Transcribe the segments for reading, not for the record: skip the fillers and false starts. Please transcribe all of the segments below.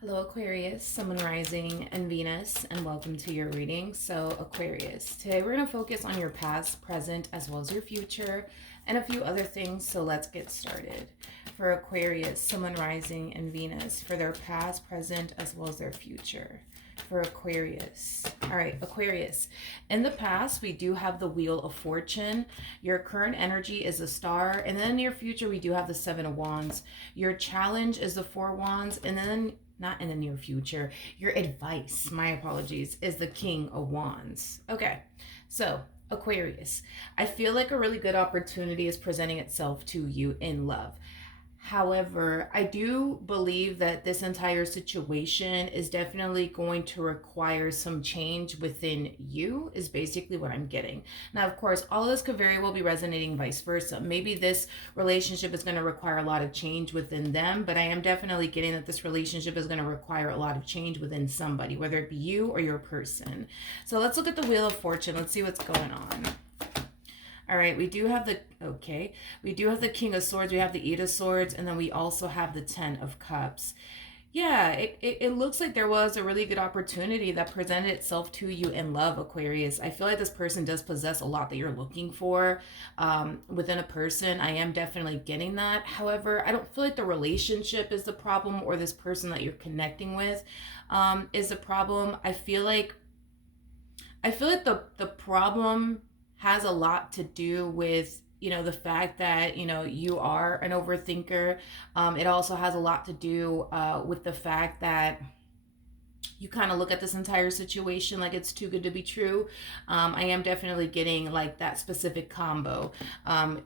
Hello, Aquarius, Sun, Rising, and Venus, and welcome to your reading. So, Aquarius, today we're going to focus on your past, present, as well as your future, and a few other things. So, let's get started. For Aquarius, Sun, Rising, and Venus, for their past, present, as well as their future. For Aquarius. All right, Aquarius. In the past, we do have the Wheel of Fortune. Your current energy is a Star. And then in your future, we do have the Seven of Wands. Your challenge is the Four Wands. And then not in the near future, your advice, my apologies, is the King of Wands. Okay, so Aquarius, I feel like a really good opportunity is presenting itself to you in love. However, I do believe that this entire situation is definitely going to require some change within you, is basically what I'm getting. Now, of course, all of this could very well be resonating vice versa. Maybe this relationship is going to require a lot of change within them, but I am definitely getting that this relationship is going to require a lot of change within somebody, whether it be you or your person. So let's look at the Wheel of Fortune. Let's see what's going on. All right, we do have the King of Swords, we have the Eight of Swords, and then we also have the Ten of Cups. Yeah, it looks like there was a really good opportunity that presented itself to you in love, Aquarius. I feel like this person does possess a lot that you're looking for within a person. I am definitely getting that. However, I don't feel like the relationship is the problem, or this person that you're connecting with is the problem. I feel like the problem has a lot to do with the fact that you are an overthinker. It also has a lot to do with the fact that you kind of look at this entire situation like it's too good to be true. I am definitely getting like that specific combo.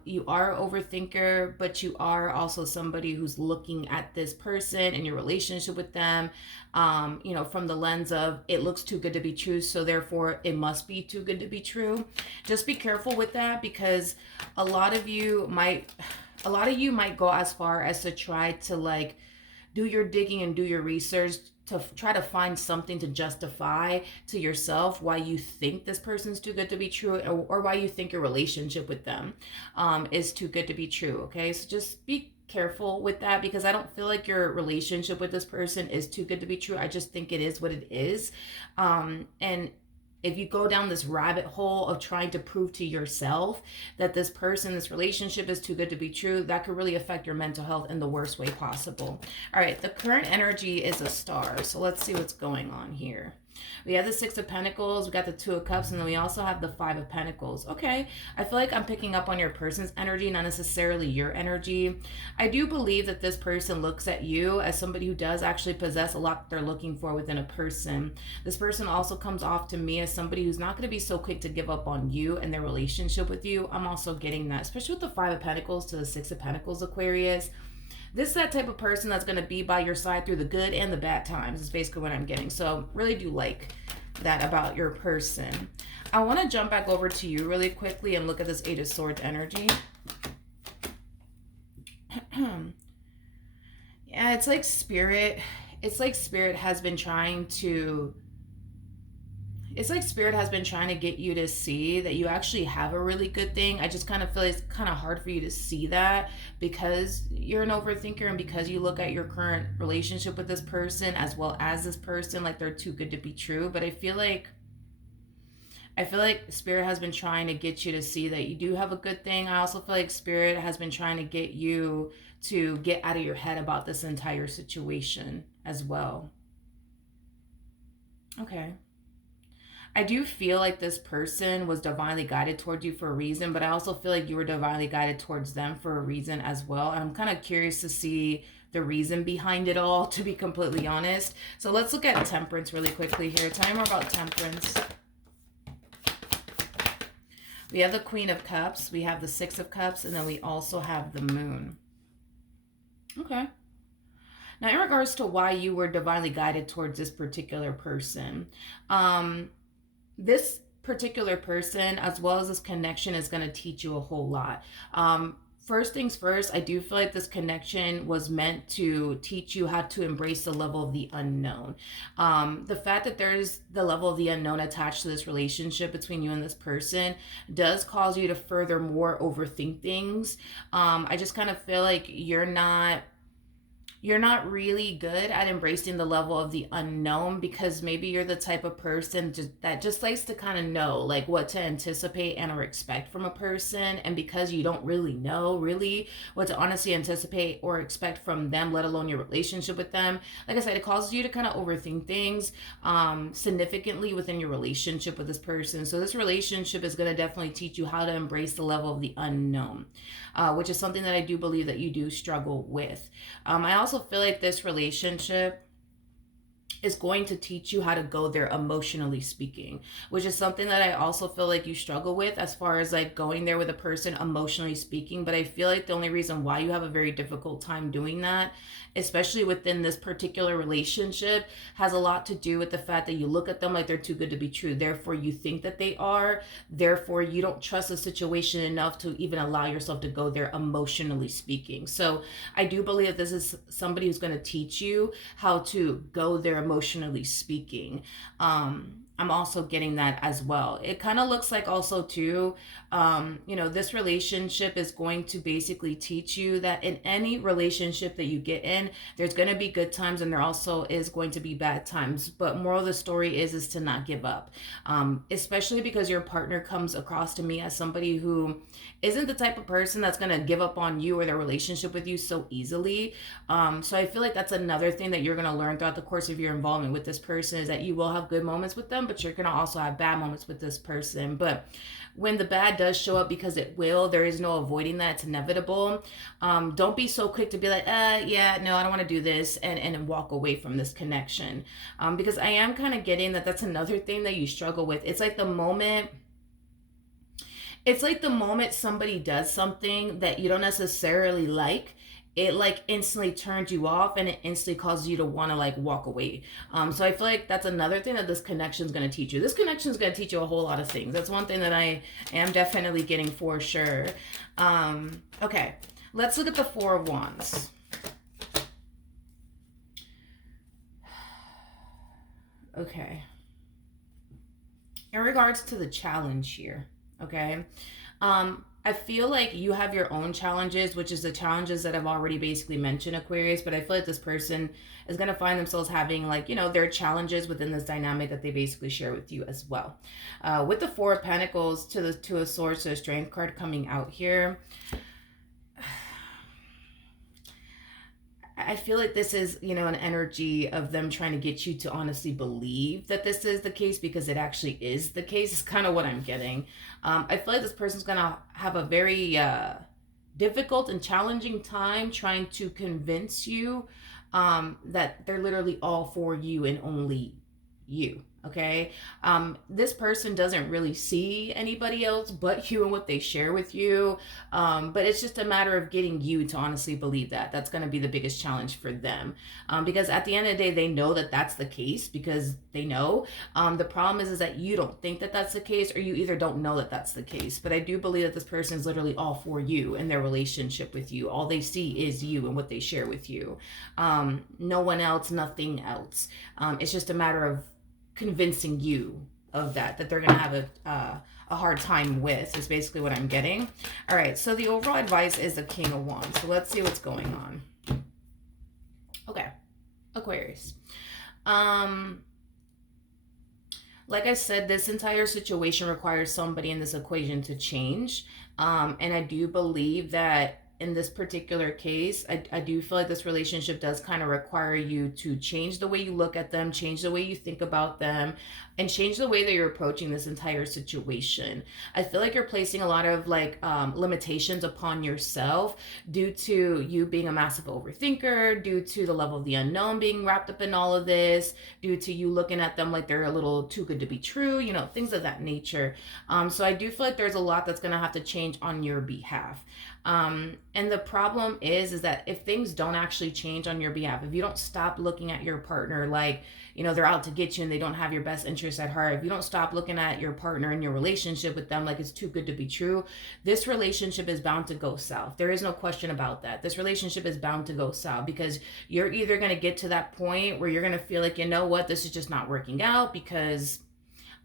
You are an overthinker, but you are also somebody who's looking at this person and your relationship with them, from the lens of it looks too good to be true, so therefore it must be too good to be true. Just be careful with that, because a lot of you might, go as far as to try to like do your digging and do your research to try to find something to justify to yourself why you think this person's too good to be true, or why you think your relationship with them is too good to be true. Okay, so just be careful with that, because I don't feel like your relationship with this person is too good to be true. I just think it is what it is. And if you go down this rabbit hole of trying to prove to yourself that this person, this relationship is too good to be true, that could really affect your mental health in the worst way possible. All right, the current energy is a Star. So let's see what's going on here. We have the Six of Pentacles, we got the Two of Cups, and then we also have the Five of Pentacles. Okay, I feel like I'm picking up on your person's energy, not necessarily your energy. I do believe that this person looks at you as somebody who does actually possess a lot they're looking for within a person. This person also comes off to me as somebody who's not going to be so quick to give up on you and their relationship with you. I'm also getting that, especially with the Five of Pentacles to the Six of Pentacles, Aquarius. This is that type of person that's going to be by your side through the good and the bad times, is basically what I'm getting. So really do like that about your person. I want to jump back over to you really quickly and look at this Eight of Swords energy. Yeah, it's like spirit has been trying to get you to see that you actually have a really good thing. I just kind of feel it's kind of hard for you to see that, because you're an overthinker, and because you look at your current relationship with this person as well as this person like they're too good to be true. But I feel like Spirit has been trying to get you to see that you do have a good thing. I also feel like Spirit has been trying to get you to get out of your head about this entire situation as well. Okay. I do feel like this person was divinely guided towards you for a reason, but I also feel like you were divinely guided towards them for a reason as well. And I'm kind of curious to see the reason behind it all, to be completely honest. So let's look at Temperance really quickly here. Tell me more about Temperance. We have the Queen of Cups, we have the Six of Cups, and then we also have the Moon. Okay. Now, in regards to why you were divinely guided towards this particular person, this particular person, as well as this connection, is going to teach you a whole lot. First things first, I do feel like this connection was meant to teach you how to embrace the level of the unknown. The fact that there's the level of the unknown attached to this relationship between you and this person does cause you to furthermore overthink things. I just kind of feel like you're not you're not really good at embracing the level of the unknown, because maybe you're the type of person that just likes to kind of know like what to anticipate and or expect from a person. And because you don't really know really what to honestly anticipate or expect from them, let alone your relationship with them, like I said, it causes you to kind of overthink things significantly within your relationship with this person. So this relationship is going to definitely teach you how to embrace the level of the unknown, which is something that I do believe that you do struggle with. I also feel like this relationship is going to teach you how to go there emotionally speaking, which is something that I also feel like you struggle with as far as like going there with a person emotionally speaking. But I feel like the only reason why you have a very difficult time doing that, especially within this particular relationship, has a lot to do with the fact that you look at them like they're too good to be true. Therefore, you think that they are. Therefore, you don't trust the situation enough to even allow yourself to go there emotionally speaking. So I do believe that this is somebody who's going to teach you how to go there emotionally speaking. I'm also getting that as well. It kind of looks like also too, this relationship is going to basically teach you that in any relationship that you get in, there's going to be good times and there also is going to be bad times. But moral of the story is to not give up, especially because your partner comes across to me as somebody who isn't the type of person that's going to give up on you or their relationship with you so easily. So I feel like that's another thing that you're going to learn throughout the course of your involvement with this person, is that you will have good moments with them, but you're going to also have bad moments with this person. But when the bad does show up, because it will, there is no avoiding that. It's inevitable. Don't be so quick to be like, yeah, no, I don't want to do this, and walk away from this connection. Because I am kind of getting that that's another thing that you struggle with. It's like the moment somebody does something that you don't necessarily like, it like instantly turns you off and it instantly causes you to want to like walk away. So I feel like that's another thing that this connection is going to teach you. This connection is going to teach you a whole lot of things. That's one thing that I am definitely getting for sure. Okay, let's look at the Four of Wands. Okay, in regards to the challenge here, okay, I feel like you have your own challenges, which is the challenges that I've already basically mentioned, Aquarius. But I feel like this person is going to find themselves having like, their challenges within this dynamic that they basically share with you as well. With the Four of Pentacles to the Two of Swords to the Strength card coming out here, I feel like this is, an energy of them trying to get you to honestly believe that this is the case, because it actually is the case. It's kind of what I'm getting. I feel like this person's going to have a very difficult and challenging time trying to convince you that they're literally all for you and only you. Okay, this person doesn't really see anybody else but you and what they share with you, but it's just a matter of getting you to honestly believe that. That's going to be the biggest challenge for them, because at the end of the day, they know that that's the case, because they know. The problem is that you don't think that that's the case, or you either don't know that that's the case. But I do believe that this person is literally all for you and their relationship with you. All they see is you and what they share with you. No one else, nothing else. It's just a matter of convincing you of that they're gonna have a hard time with, is basically what I'm getting. All right, so the overall advice is the King of Wands. So let's see what's going on. Okay, Aquarius. Like I said, this entire situation requires somebody in this equation to change, and I do believe that in this particular case, I do feel like this relationship does kind of require you to change the way you look at them, change the way you think about them, and change the way that you're approaching this entire situation. I feel like you're placing a lot of like limitations upon yourself due to you being a massive overthinker, due to the level of the unknown being wrapped up in all of this, due to you looking at them like they're a little too good to be true, things of that nature. So I do feel like there's a lot that's going to have to change on your behalf. And the problem is that if things don't actually change on your behalf, if you don't stop looking at your partner like, they're out to get you and they don't have your best interests at heart, if you don't stop looking at your partner and your relationship with them like it's too good to be true, this relationship is bound to go south. There is no question about that. This relationship is bound to go south, because you're either going to get to that point where you're going to feel like, this is just not working out because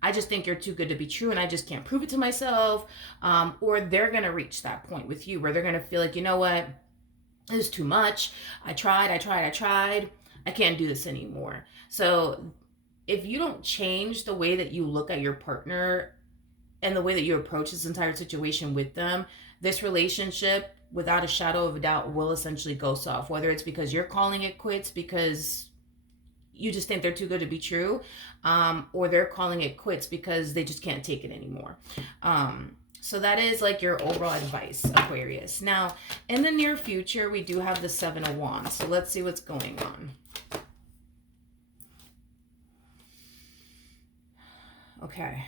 I just think you're too good to be true and I just can't prove it to myself. Or they're going to reach that point with you where they're going to feel like, It was too much. I tried. I can't do this anymore. So if you don't change the way that you look at your partner and the way that you approach this entire situation with them, this relationship, without a shadow of a doubt, will essentially go soft. Whether it's because you're calling it quits because you just think they're too good to be true, or they're calling it quits because they just can't take it anymore. So that is like your overall advice, Aquarius. Now, in the near future, we do have the Seven of Wands. So let's see what's going on. Okay.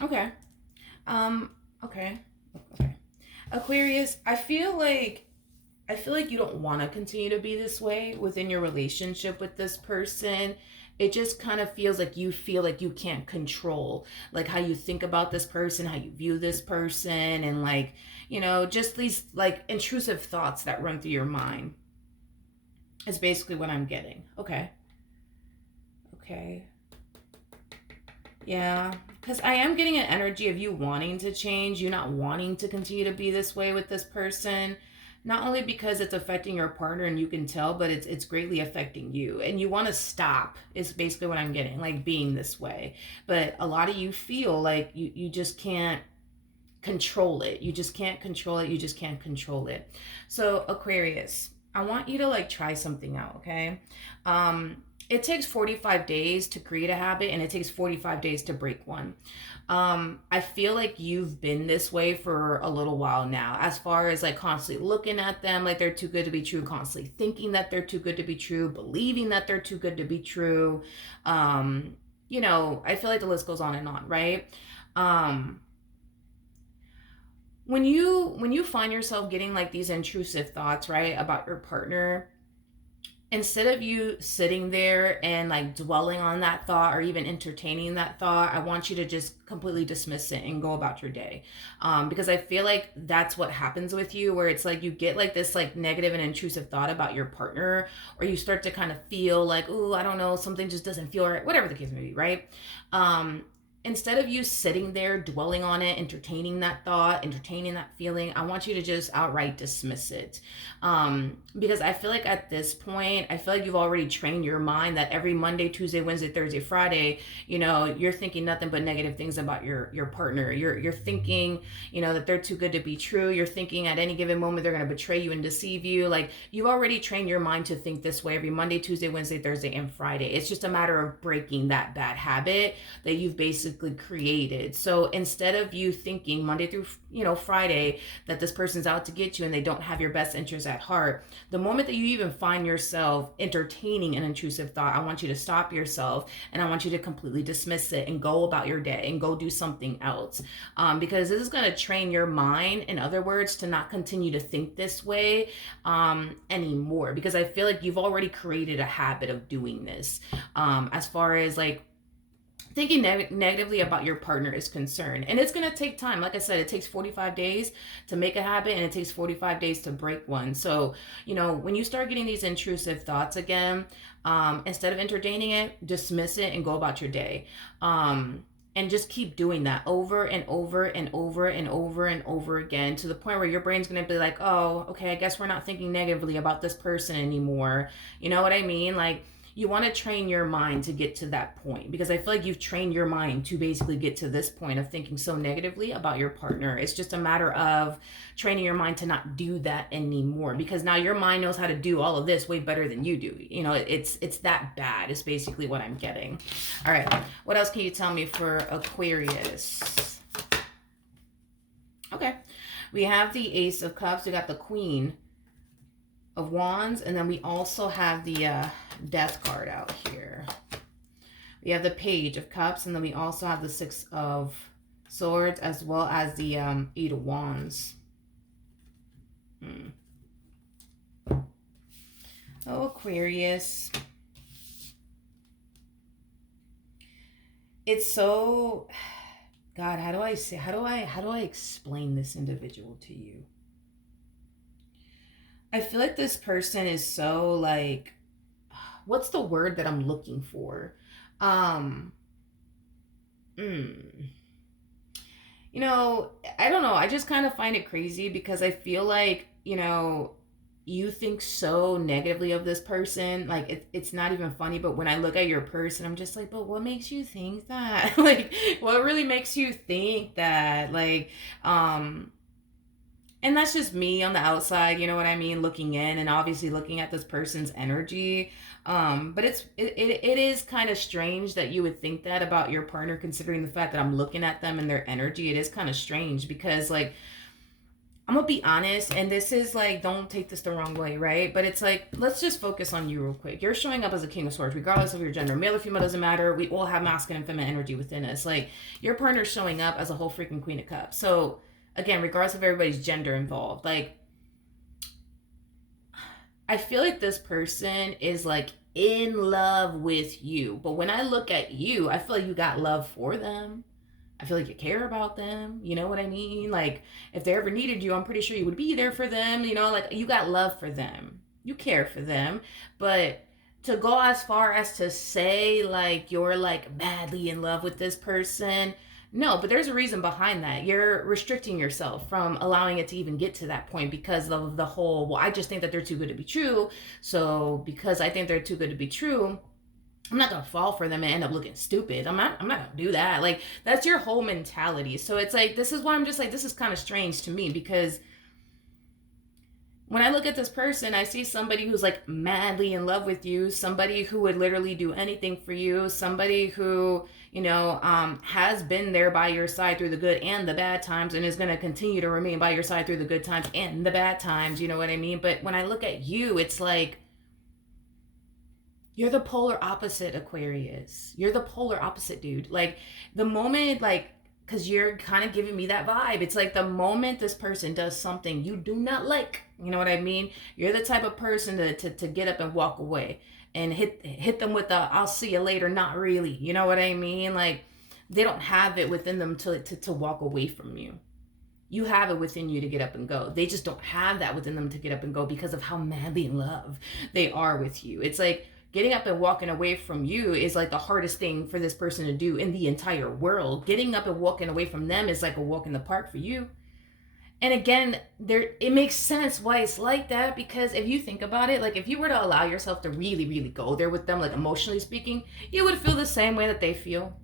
Okay. Um, okay. Okay. Aquarius, I feel like you don't want to continue to be this way within your relationship with this person. It just kind of feels like you feel like you can't control like how you think about this person, how you view this person, and like, just these like intrusive thoughts that run through your mind is basically what I'm getting. Okay. Okay. Yeah, because I am getting an energy of you wanting to change, you not wanting to continue to be this way with this person. Not only because it's affecting your partner and you can tell, but it's greatly affecting you. And you want to stop, is basically what I'm getting, like being this way. But a lot of you feel like you just can't control it. You just can't control it. You just can't control it. So, Aquarius, I want you to like try something out, okay? It takes 45 days to create a habit and it takes 45 days to break one. I feel like you've been this way for a little while now, as far as like constantly looking at them like they're too good to be true, constantly thinking that they're too good to be true, believing that they're too good to be true. I feel like the list goes on and on, right? Um, when you find yourself getting like these intrusive thoughts, right, about your partner, instead of you sitting there and like dwelling on that thought or even entertaining that thought, I want you to just completely dismiss it and go about your day. Because I feel like that's what happens with you, where it's like you get like this like negative and intrusive thought about your partner, or you start to kind of feel like, oh, I don't know, something just doesn't feel right, whatever the case may be, right? Um, Instead of you sitting there dwelling on it, entertaining that thought, entertaining that feeling, I want you to just outright dismiss it. Because I feel like at this point, I feel like you've already trained your mind that every Monday, Tuesday, Wednesday, Thursday, Friday, you're thinking nothing but negative things about your partner. You're thinking, that they're too good to be true. You're thinking at any given moment they're going to betray you and deceive you. Like, you've already trained your mind to think this way every Monday, Tuesday, Wednesday, Thursday, and Friday. It's just a matter of breaking that bad habit that you've basically created. So instead of you thinking Monday through Friday that this person's out to get you and they don't have your best interest at heart, the moment that you even find yourself entertaining an intrusive thought, I want you to stop yourself and I want you to completely dismiss it and go about your day and go do something else. Because this is going to train your mind, in other words, to not continue to think this way anymore, because I feel like you've already created a habit of doing this, as far as like thinking negatively about your partner is concerned. And it's going to take time. Like I said, it takes 45 days to make a habit and it takes 45 days to break one. So, when you start getting these intrusive thoughts again, instead of entertaining it, dismiss it and go about your day. And just keep doing that over and over and over and over and over again, to the point where your brain's going to be like, oh, okay, I guess we're not thinking negatively about this person anymore. You know what I mean? Like, you want to train your mind to get to that point, because I feel like you've trained your mind to basically get to this point of thinking so negatively about your partner. It's just a matter of training your mind to not do that anymore, because now your mind knows how to do all of this way better than you do. It's that bad is basically what I'm getting. All right, what else can you tell me for Aquarius? Okay, we have the Ace of Cups, we got the Queen of Wands, and then we also have the Death card out here. We have the Page of Cups, and then we also have the Six of Swords, as well as the Eight of Wands. Oh, Aquarius. It's so, God, how do I explain this individual to you? I feel like this person is so like, what's the word that I'm looking for? Um, mm, you know, I don't know. I just kind of find it crazy because I feel like, you know, you think so negatively of this person. Like it's not even funny, but when I look at your person, I'm just like, but what makes you think that? Like, what really makes you think that? Like, um, and that's just me on the outside, you know what I mean, looking in and obviously looking at this person's energy. But it is kind of strange that you would think that about your partner, considering the fact that I'm looking at them and their energy. It is kind of strange because, like, I'm gonna be honest, and this is like, don't take this the wrong way, right? But it's like, let's just focus on you real quick. You're showing up as a king of swords, regardless of your gender. Male or female doesn't matter. We all have masculine and feminine energy within us. Like, your partner's showing up as a whole freaking queen of cups. So again, regardless of everybody's gender involved, like, I feel like this person is like in love with you. But when I look at you, I feel like you got love for them. I feel like you care about them. You know what I mean? Like, if they ever needed you, I'm pretty sure you would be there for them. You know, like, you got love for them. You care for them. But to go as far as to say, like, you're like madly in love with this person, no, but there's a reason behind that. You're restricting yourself from allowing it to even get to that point because of the whole, well, I just think that they're too good to be true. So because I think they're too good to be true, I'm not gonna fall for them and end up looking stupid. I'm not gonna do that. Like, that's your whole mentality. So it's like, this is why I'm just like, this is kind of strange to me, because when I look at this person, I see somebody who's like madly in love with you, somebody who would literally do anything for you, somebody who, you know, has been there by your side through the good and the bad times and is going to continue to remain by your side through the good times and the bad times, you know what I mean? But when I look at you, it's like, you're the polar opposite, Aquarius. You're the polar opposite, dude. Like, the moment, like, because you're kind of giving me that vibe. It's like the moment this person does something you do not like, you know what I mean? You're the type of person to get up and walk away and hit them with the I'll see you later, not really. You know what I mean? Like, they don't have it within them to walk away from you. You have it within you to get up and go. They just don't have that within them to get up and go because of how madly in love they are with you. It's like, getting up and walking away from you is like the hardest thing for this person to do in the entire world. Getting up and walking away from them is like a walk in the park for you. And again, it makes sense why it's like that, because if you think about it, like, if you were to allow yourself to really, really go there with them, like emotionally speaking, you would feel the same way that they feel.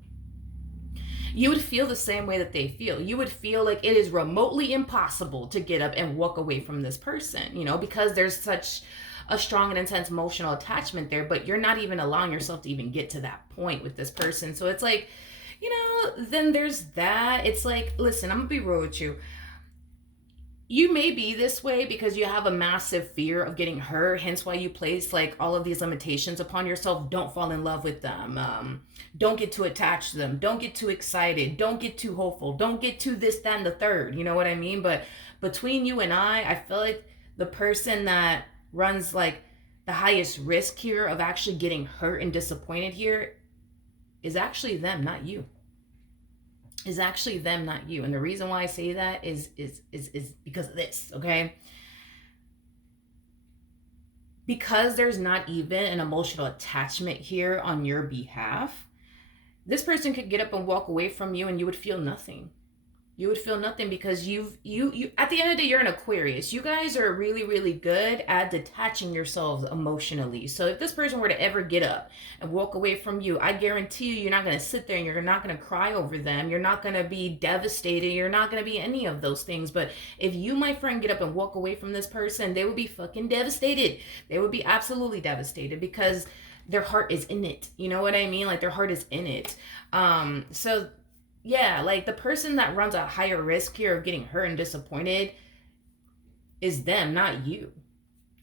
You would feel the same way that they feel. You would feel like it is remotely impossible to get up and walk away from this person, you know, because there's such a strong and intense emotional attachment there, but you're not even allowing yourself to even get to that point with this person. So it's like, you know, then there's that. It's like, listen, I'm gonna be real with you. You may be this way because you have a massive fear of getting hurt, hence why you place like all of these limitations upon yourself. Don't fall in love with them. Don't get too attached to them. Don't get too excited. Don't get too hopeful. Don't get too this, that, and the third. You know what I mean? But between you and I feel like the person that runs like the highest risk here of actually getting hurt and disappointed here is actually them, not you. Is actually them, not you. And the reason why I say that is because of this, okay? Because there's not even an emotional attachment here on your behalf, this person could get up and walk away from you and you would feel nothing. You would feel nothing because you at the end of the day, you're an Aquarius. You guys are really, really good at detaching yourselves emotionally. So if this person were to ever get up and walk away from you, I guarantee you're not going to sit there and you're not going to cry over them. You're not going to be devastated. You're not going to be any of those things. But if you, my friend, get up and walk away from this person, they would be fucking devastated. They would be absolutely devastated because their heart is in it. You know what I mean? Like, their heart is in it. So yeah, like, the person that runs a higher risk here of getting hurt and disappointed is them, not you.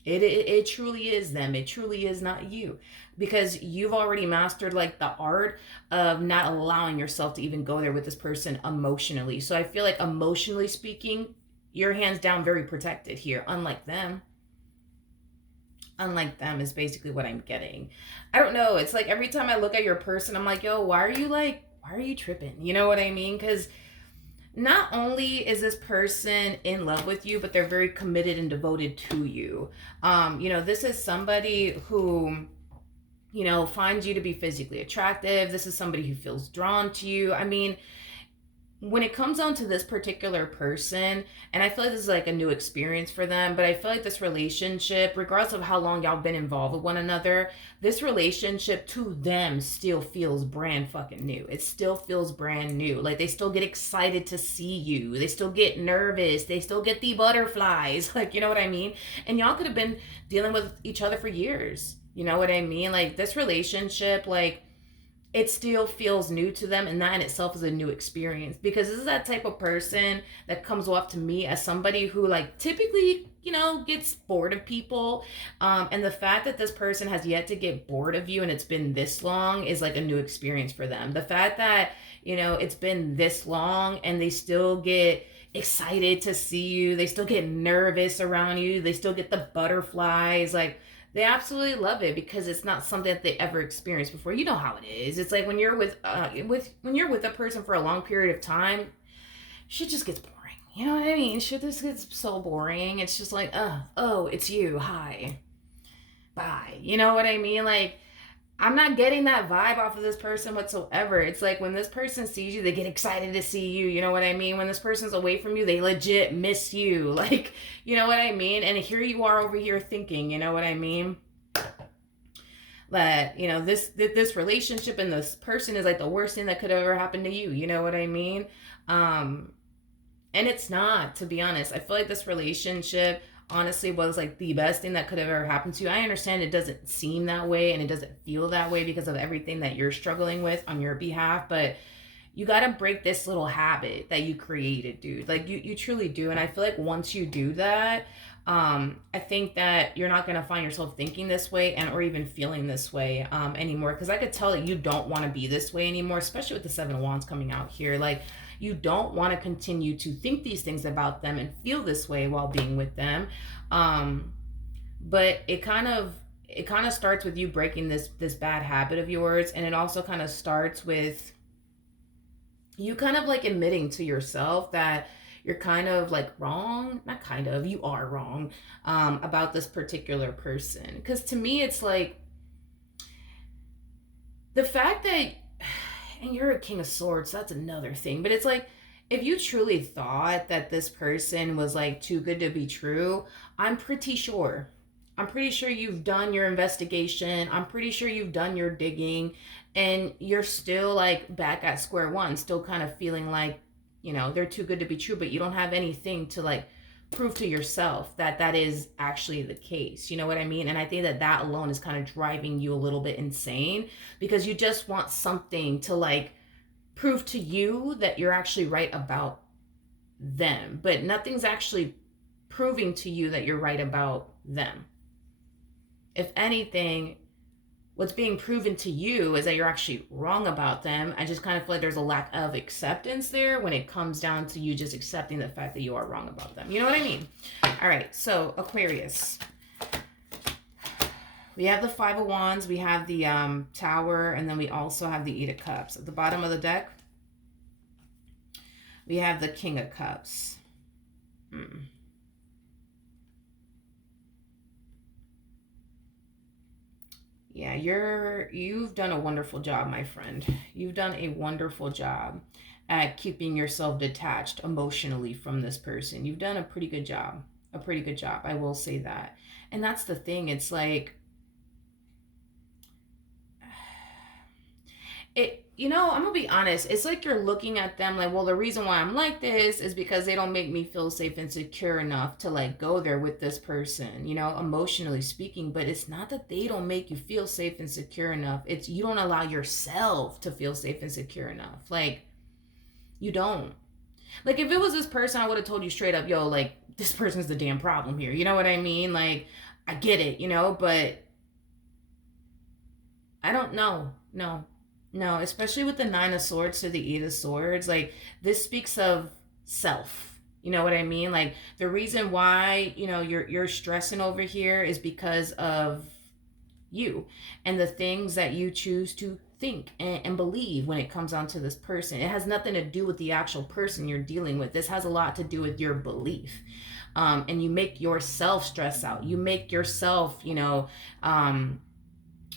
It truly is them. It truly is not you, because you've already mastered like the art of not allowing yourself to even go there with this person emotionally. So I feel like emotionally speaking, you're hands down very protected here, unlike them. Unlike them is basically what I'm getting. I don't know. It's like every time I look at your person, I'm like, yo, why are you tripping? You know what I mean? Because not only is this person in love with you, but they're very committed and devoted to you. You know, this is somebody who, you know, finds you to be physically attractive. This is somebody who feels drawn to you. I mean, when it comes down to this particular person, and I feel like this is like a new experience for them, but I feel like this relationship, regardless of how long y'all been involved with one another, this relationship to them still feels brand fucking new. It still feels brand new. Like they still get excited to see you. They still get nervous. They still get the butterflies. Like, you know what I mean? And y'all could have been dealing with each other for years. You know what I mean? Like this relationship, like it still feels new to them, and that in itself is a new experience, because this is that type of person that comes off to me as somebody who like typically, you know, gets bored of people, and the fact that this person has yet to get bored of you and it's been this long is like a new experience for them. The fact that, you know, it's been this long and they still get excited to see you, they still get nervous around you, they still get the butterflies, like they absolutely love it because it's not something that they ever experienced before. You know how it is. It's like when you're with when you're with a person for a long period of time, shit just gets boring. You know what I mean? Shit just gets so boring. It's just like, oh, it's you. Hi. Bye. You know what I mean? Like I'm not getting that vibe off of this person whatsoever. It's like when this person sees you, they get excited to see you. You know what I mean? When this person's away from you, they legit miss you. Like, you know what I mean? And here you are over here thinking, you know what I mean? That, you know, this relationship and this person is like the worst thing that could ever happen to you. You know what I mean? And it's not, to be honest. I feel like this relationship honestly was like the best thing that could have ever happened to you. I understand it doesn't seem that way and it doesn't feel that way because of everything that you're struggling with on your behalf, but you got to break this little habit that you created, dude. Like you truly do. And I feel like once you do that, I think that you're not going to find yourself thinking this way and or even feeling this way anymore, because I could tell that you don't want to be this way anymore, especially with the Seven of Wands coming out here. Like you don't want to continue to think these things about them and feel this way while being with them. But it kind of starts with you breaking this bad habit of yours, and it also kind of starts with you kind of like admitting to yourself that you're kind of like wrong, not kind of, you are wrong about this particular person. Because to me it's like the fact that, and you're a King of Swords, that's another thing, but it's like if you truly thought that this person was like too good to be true, I'm pretty sure. I'm pretty sure you've done your investigation. I'm pretty sure you've done your digging, and you're still like back at square one, still kind of feeling like, you know, they're too good to be true, but you don't have anything to like prove to yourself that that is actually the case. You know what I mean? And I think that that alone is kind of driving you a little bit insane, because you just want something to like prove to you that you're actually right about them, but nothing's actually proving to you that you're right about them. If anything, what's being proven to you is that you're actually wrong about them. I just kind of feel like there's a lack of acceptance there when it comes down to you just accepting the fact that you are wrong about them. You know what I mean? All right, so Aquarius. We have the Five of Wands, we have the Tower, and then we also have the Eight of Cups. At the bottom of the deck, we have the King of Cups. Yeah, you've done a wonderful job, my friend. You've done a wonderful job at keeping yourself detached emotionally from this person. You've done a pretty good job. A pretty good job. I will say that. And that's the thing. It's like you know, I'm gonna be honest, it's like you're looking at them like, well, the reason why I'm like this is because they don't make me feel safe and secure enough to like go there with this person, you know, emotionally speaking. But it's not that they don't make you feel safe and secure enough, it's you don't allow yourself to feel safe and secure enough. Like you don't. Like if it was this person, I would have told you straight up, yo, like this person's the damn problem here, you know what I mean? Like I get it, you know, but I don't know. No, especially with the Nine of Swords to the Eight of Swords. Like, this speaks of self. You know what I mean? Like, the reason why, you know, you're stressing over here is because of you and the things that you choose to think and believe when it comes down to this person. It has nothing to do with the actual person you're dealing with. This has a lot to do with your belief. And you make yourself stress out. You make yourself, you know,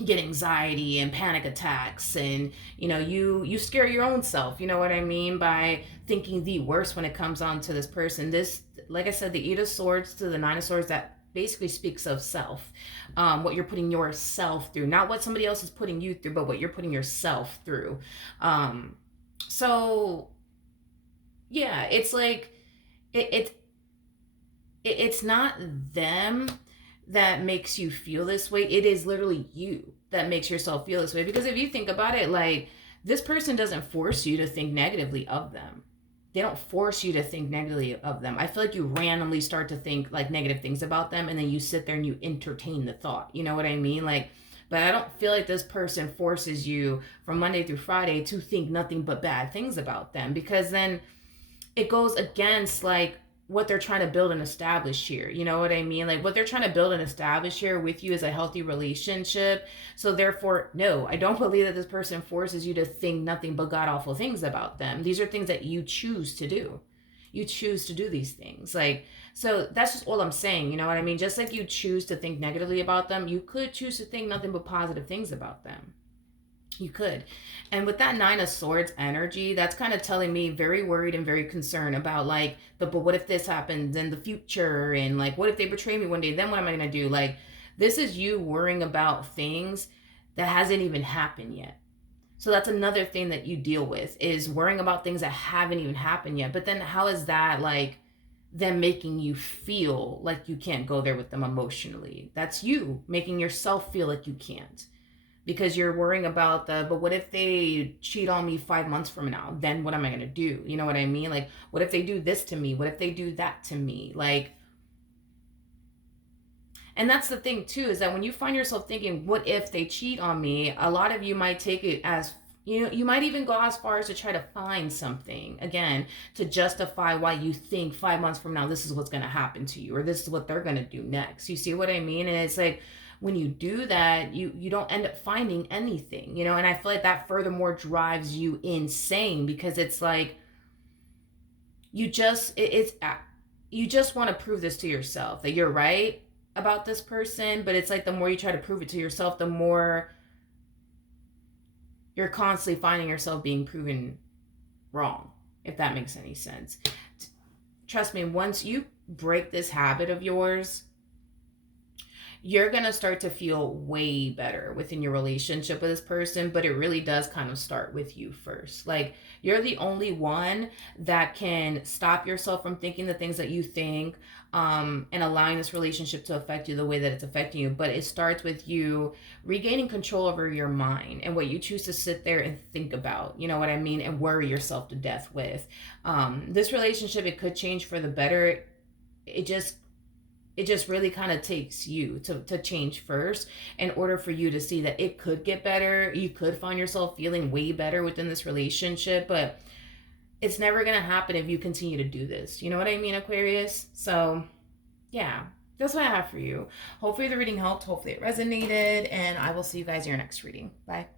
get anxiety and panic attacks, and you scare your own self, you know what I mean, by thinking the worst when it comes on to this person. This, like I said, the Eight of Swords to the Nine of Swords, that basically speaks of self, what you're putting yourself through, not what somebody else is putting you through, but what you're putting yourself through. So yeah, it's like it, it it's not them that makes you feel this way. It is literally you that makes yourself feel this way. Because if you think about it, like, this person doesn't force you to think negatively of them. They don't force you to think negatively of them. I feel like you randomly start to think like negative things about them, and then you sit there and you entertain the thought. You know what I mean? Like, but I don't feel like this person forces you from Monday through Friday to think nothing but bad things about them, because then it goes against like what they're trying to build and establish here. You know what I mean? Like, what they're trying to build and establish here with you is a healthy relationship. So therefore, no, I don't believe that this person forces you to think nothing but god awful things about them. These are things that you choose to do. You choose to do these things. Like, so that's just all I'm saying. You know what I mean? Just like you choose to think negatively about them, you could choose to think nothing but positive things about them. You could. And with that Nine of Swords energy, that's kind of telling me very worried and very concerned about like but what if this happens in the future, and like what if they betray me one day, then what am I going to do? Like, this is you worrying about things that hasn't even happened yet. So that's another thing that you deal with, is worrying about things that haven't even happened yet. But then how is that like them making you feel like you can't go there with them emotionally? That's you making yourself feel like you can't, because you're worrying about but what if they cheat on me 5 months from now, then what am I going to do? You know what I mean? Like, what if they do this to me, what if they do that to me? Like, and that's the thing too, is that when you find yourself thinking what if they cheat on me, a lot of you might take it as, you might even go as far as to try to find something again to justify why you think 5 months from now this is what's going to happen to you, or this is what they're going to do next. You see what I mean? And it's like, when you do that, you don't end up finding anything, and I feel like that furthermore drives you insane, because it's like you just it's you just want to prove this to yourself that you're right about this person. But it's like the more you try to prove it to yourself, the more you're constantly finding yourself being proven wrong, if that makes any sense. Trust me, once you break this habit of yours, you're going to start to feel way better within your relationship with this person. But it really does kind of start with you first. Like, you're the only one that can stop yourself from thinking the things that you think, and allowing this relationship to affect you the way that it's affecting you. But it starts with you regaining control over your mind and what you choose to sit there and think about, you know what I mean, and worry yourself to death with. This relationship, it could change for the better. It just really kind of takes you to change first in order for you to see that it could get better. You could find yourself feeling way better within this relationship, but it's never going to happen if you continue to do this. You know what I mean, Aquarius? So, yeah, that's what I have for you. Hopefully the reading helped. Hopefully it resonated, and I will see you guys in your next reading. Bye.